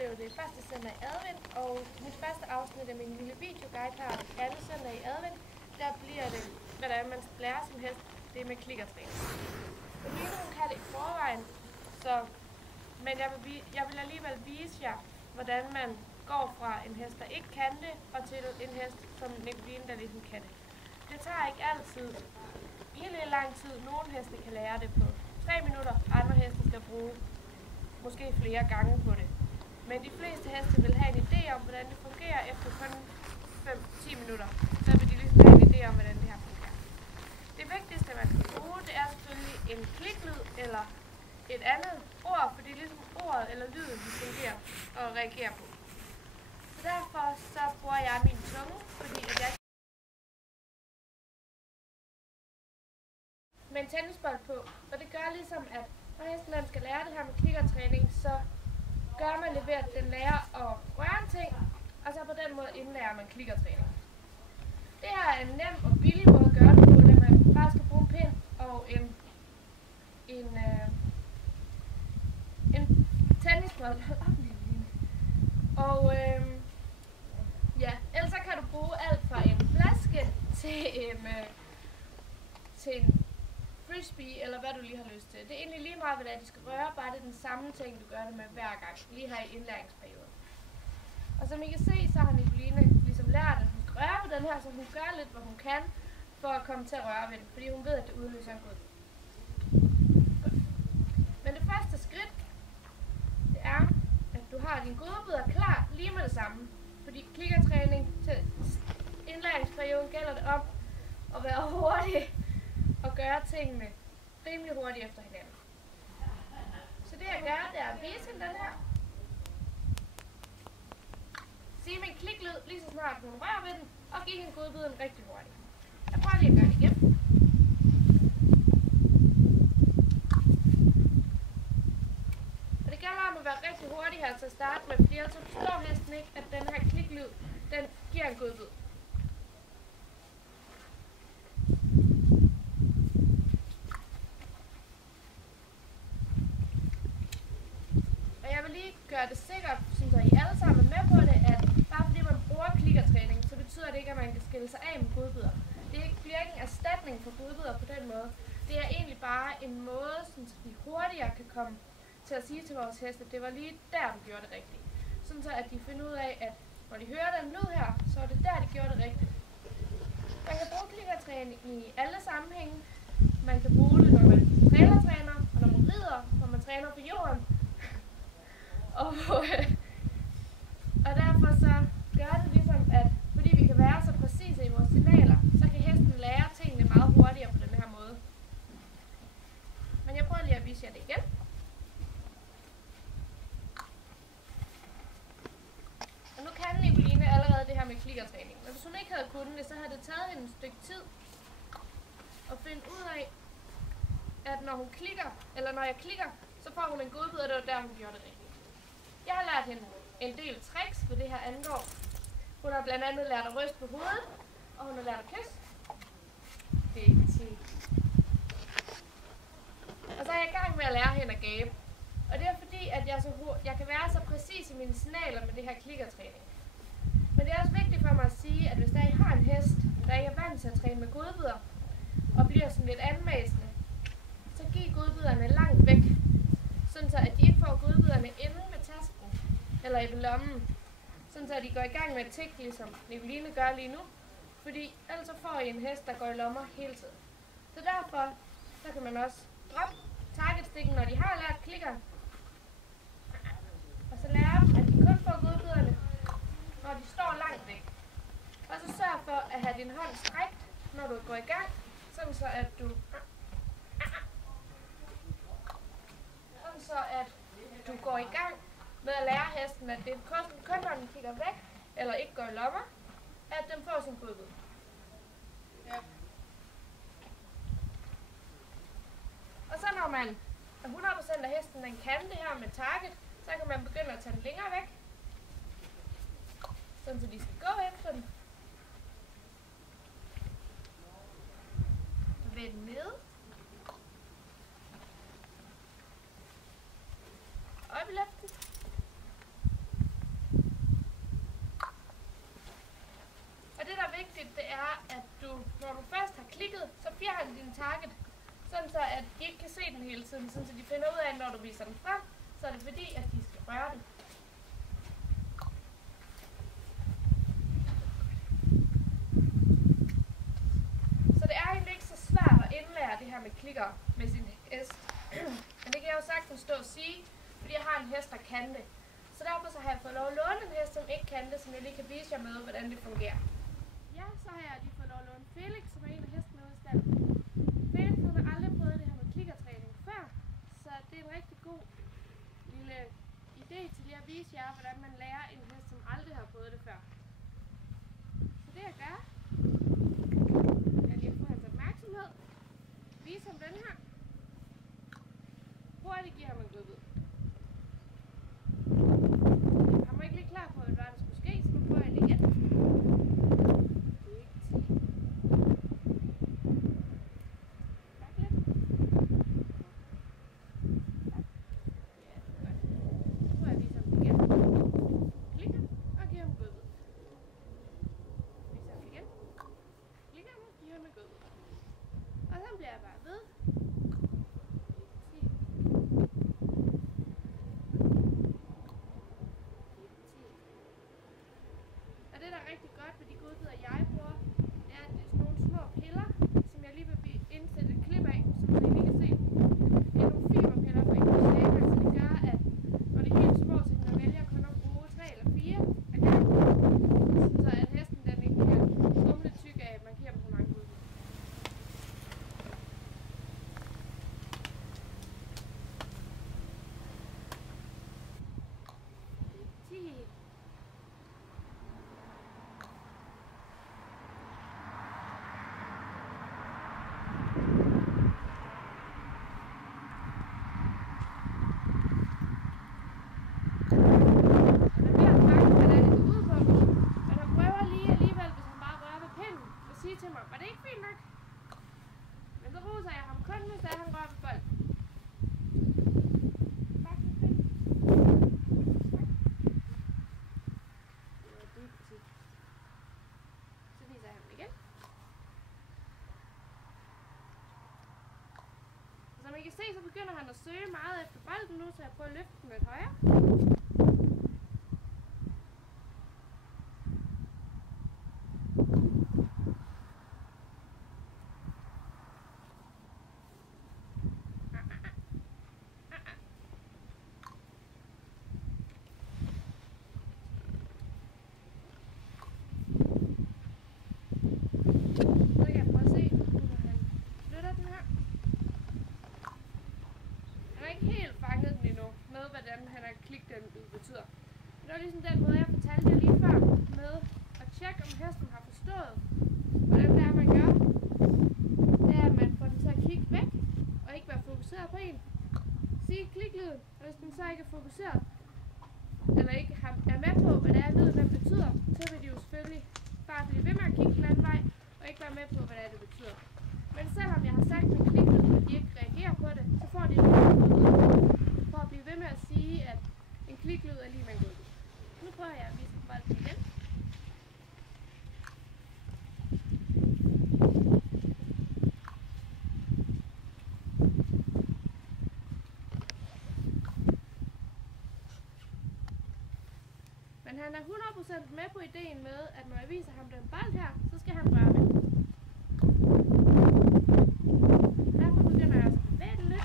blev det første søndag i advent, og mit første afsnit af min lille videoguide her, anden søndag i advent, der bliver det, hvordan man lærer sin hest, det med klikkertræning. Eline, hun kan det i forvejen, men jeg vil alligevel vise jer, hvordan man går fra en hest, der ikke kan det, og til en hest, som Nicoline, der ligesom kan det. Det tager ikke altid helt lang tid. Nogle heste kan lære det på 3 minutter, andre heste skal bruge måske flere gange på det. Men de fleste heste vil have en idé om, hvordan det fungerer efter kun 5-10 minutter. Så vil de ligesom have en idé om, hvordan det her fungerer. Det vigtigste, man kan bruge, det er selvfølgelig en kliklyd eller et andet ord, for det er ligesom ordet eller lyden, vi fungerer og reagerer på. Så derfor så bruger jeg min tunge, fordi at jeg med en tennisbold på, og det gør ligesom, at når hesten skal lære det her med klikkertræning, så gør man det ved, at den lærer at røre en ting, og så på den måde indlærer man klikkertræning. Det her er en nem og billig måde at gøre det på, at man bare skal bruge en pind og en tennisbold. Og ellers så kan du bruge alt fra en flaske til en frisbee, eller hvad du lige har lyst til. Det er egentlig lige meget, hvad de skal røre, bare det er den samme ting, du gør det med hver gang, lige her i indlæringsperioden. Og som I kan se, så har Nicoline ligesom lært, at hun skal røre ved den her, så hun gør lidt, hvad hun kan, for at komme til at røre ved den, fordi hun ved, at det udløser en god. Men det første skridt, det er, at du har dine godbidder klar lige med det samme. Fordi klikkertræning til indlæringsperioden gælder det om at være hurtig og gøre tingene rimelig hurtigt efter hinanden. Så det jeg gør, det er at vise den her. Sige min kliklyd lige så snart hun rører ved den, og give hende godbiden rigtig hurtigt. Jeg prøver lige at gøre det igen. Og det gælder om at være rigtig hurtig her til at starte med, fordi ellers forstår hesten ikke, at den her kliklyd, den giver en godbid. Gør det sikkert, så I alle sammen er med på det, at bare fordi man bruger klikkertræning, så betyder det ikke, at man kan skille sig af med godbidder. Det bliver ikke en erstatning for godbidder på den måde. Det er egentlig bare en måde, så vi hurtigere kan komme til at sige til vores heste, at det var lige der, du gjorde det rigtigt. Sådan så, at de finder ud af, at når de hører den lyd her, så er det der, de gjorde det rigtigt. Man kan bruge klikkertræning i alle sammenhænge. Man kan bruge det, når man træner, og når man rider, når man træner på jorden. Og derfor så gør det ligesom, at fordi vi kan være så præcise i vores signaler, så kan hesten lære tingene meget hurtigere på den her måde. Men jeg prøver lige at vise jer det igen. Og nu kan Nicoline allerede det her med klikkertræning. Men hvis hun ikke havde kunnet det, så havde det taget hende et stykke tid at finde ud af, at når hun klikker, eller når jeg klikker, så får hun en godbid, og det var der, hun gjorde det rigtigt. Jeg har lært hende en del tricks, hvad det her angår. Hun har blandt andet lært at ryste på hovedet, og hun har lært at kysse. Det er ikke til. Og så er jeg i gang med at lære hende at gabe. Og det er fordi, at jeg kan være så præcis i mine signaler med det her klikkertræning. Men det er også vigtigt for mig at sige, at hvis der I har en hest, der ikke er vant til at træne med godbidder, og bliver sådan lidt anmæsende, så giv godbidderne langt væk. Sådan så, at de ikke får godbidderne inde med tasken, eller i lommen. Sådan så, at de går i gang med at tikke, ligesom Nicoline gør lige nu. Fordi ellers så får I en hest, der går i lommer hele tiden. Så derfor, så kan man også droppe targetstikken, når de har lært klikker. Og så lære dem, at de kun får godbidderne, når de står langt væk. Og så sørg for at have din hånd strækt, når du går i gang. Sådan så, at du går i gang med at lære hesten, at det kun når den kigger væk, eller ikke går i lommer, at den får sin godbid. Ja. Og så når man er 100% af hesten, den kan det her med target, så kan man begynde at tage den længere væk, sådan så de skal gå efter den. Vend ned. Op i luften. klikket, så fjerner din target, sådan så at de ikke kan se den hele tiden, sådan så de finder ud af, når du viser den frem, så er det fordi, at de skal røre det. Så det er egentlig ikke så svært at indlære det her med klikker med sin hest. Men det kan jeg jo sagtens stå og sige, fordi jeg har en hest, der kan det. Så derfor så har jeg fået lov at låne en hest, som ikke kan det, som jeg lige kan vise jer med, hvordan det fungerer. Ja, så har jeg lige fået lov at låne Felix, som er en af hestene ude i stallen. Felix har aldrig prøvet det her med klikkertræning før, så det er en rigtig god lille idé til lige at vise jer, hvordan man lærer en hest, som aldrig har prøvet det før. Så det jeg gør, jeg lige får hans opmærksomhed, vise ham den her, hurtigt giver ham en godbid. Han var ikke lige klar på, hvad der skulle ske, så nu prøver jeg det igen. Rigtig godt ved de godbidder, jeg bruger, det er, at det er sådan nogle små piller, som jeg lige vil indsætte et klip af, som I lige kan se. Det er nogle fiberpiller fra Indonesia, så det gør, at når det er helt små, så kan man vælge kun at bruge 3 eller 4 af gangen, så at hesten den ikke kan rumle tyk af, at man giver dem så mange godbidder. Til mig. Var det ikke fint nok? Men så roser jeg ham kun, hvis han rører ved bolden. Så viser jeg ham igen. Og som I kan se, så begynder han at søge meget efter bolden nu, så jeg prøver at løfte den lidt højere. Han har klikket den betyder. Det var ligesom den måde, jeg fortalte jer lige før, med at tjekke, om hesten har forstået, hvordan det er, man gør. Det er, at man får den til at kigge væk, og ikke være fokuseret på en. Sige kliklyden, og hvis den så ikke er fokuseret, eller ikke er med på, hvad det er, lyden den betyder, så vil de jo selvfølgelig bare blive ved med at kigge den anden vej, og ikke være med på, hvad det er, det betyder. Men selvom jeg har sagt med kliklyden, og de ikke reagerer på det, så får de det for at blive ved med at sige, at en kliklyd er lige med en godbid. Nu prøver jeg at vise bolden igen. Men han er 100% med på ideen med, at når jeg viser ham den bold her, så skal han røre ved den. Derfor begynder jeg også at bevæge den lidt.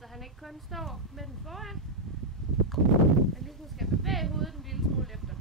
Så han ikke kun står med den foran, men ligesom skal bevæge hovedet en lille smule efter.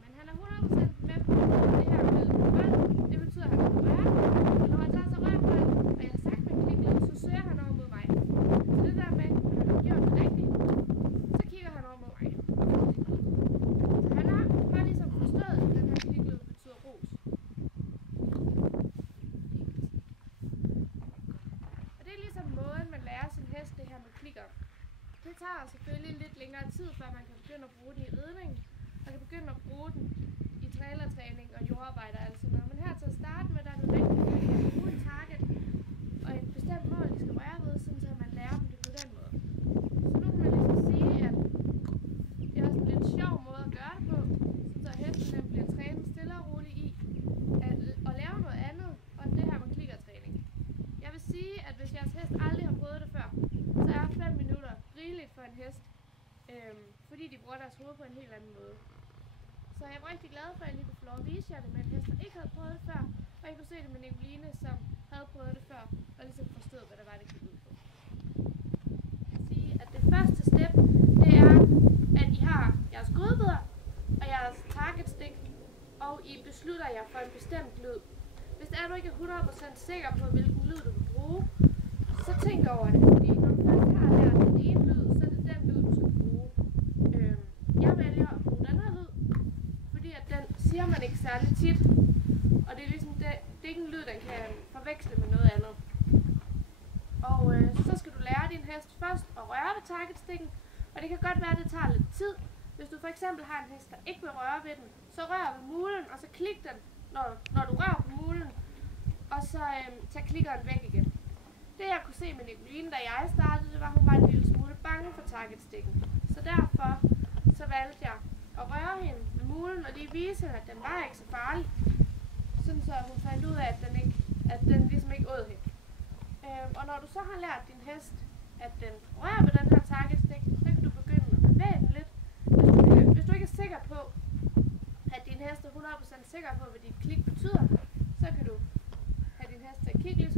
Men han er 100% med på det her med bolden. Det betyder, at han kan røre. Og når han så rører på den, og jeg har sagt med klikket, så søger han over mod mig. Så det der med, at han har gjort det rigtigt, så kigger han over mod mig. Så han har ligesom forstået, at den her kliklyd betyder ros. Og det er ligesom måden, man lærer sin hest det her med klikker. Det tager selvfølgelig lidt længere tid, før man kan begynde at bruge det i ridning, og kan begynde at bruge den i trailertræning og jordarbejde og alt sådan noget. Men her til at starte med, der er det rigtig at bruge en target og et bestemt mål, de skal røre ved, sådan så man lærer dem det på den måde. bruger deres hoved på en helt anden måde. Så jeg var rigtig glad for, at jeg lige kunne få lov at vise jer det med en hest, der ikke havde prøvet det før. Og jeg kunne se det med Nicoline, som havde prøvet det før, og ligesom forstod, hvad der var, det gik ud på. Jeg vil sige, at det første step, det er, at I har jeres godbidder og jeres target stick, og I beslutter jer for en bestemt lyd. Hvis det er, du ikke er 100% sikker på, hvilken lyd du vil bruge, så tænk over det, fordi når du først har lært den ene lyd, så er det den lyd, du skal bruge. Jeg vælger at bruge den her lyd, fordi at den siger man ikke særlig tit, og det er ligesom det er ikke en lyd, den kan forveksle med noget andet. Og så skal du lære din hest først at røre ved targetstikken, og det kan godt være, at det tager lidt tid. Hvis du for eksempel har en hest, der ikke vil røre ved den, så rør ved mulen, og så klik den, når du rører på mulen, og så tag klikkeren væk igen. Det jeg kunne se med Nicoline, da jeg startede, det var, at hun var en lille smule bange for targetstikken. Så derfor så valgte jeg at røre hende med mulen, og lige vise hende, at den var ikke så farlig. Sådan så hun fandt ud af, at den ligesom ikke åd hende. Og når du så har lært din hest, at den rører ved den her targetstik, så kan du begynde at bevæge den lidt. Hvis du ikke er sikker på, at din hest er 100% sikker på, hvad dit klik betyder, så kan du have din hest til at kigge lidt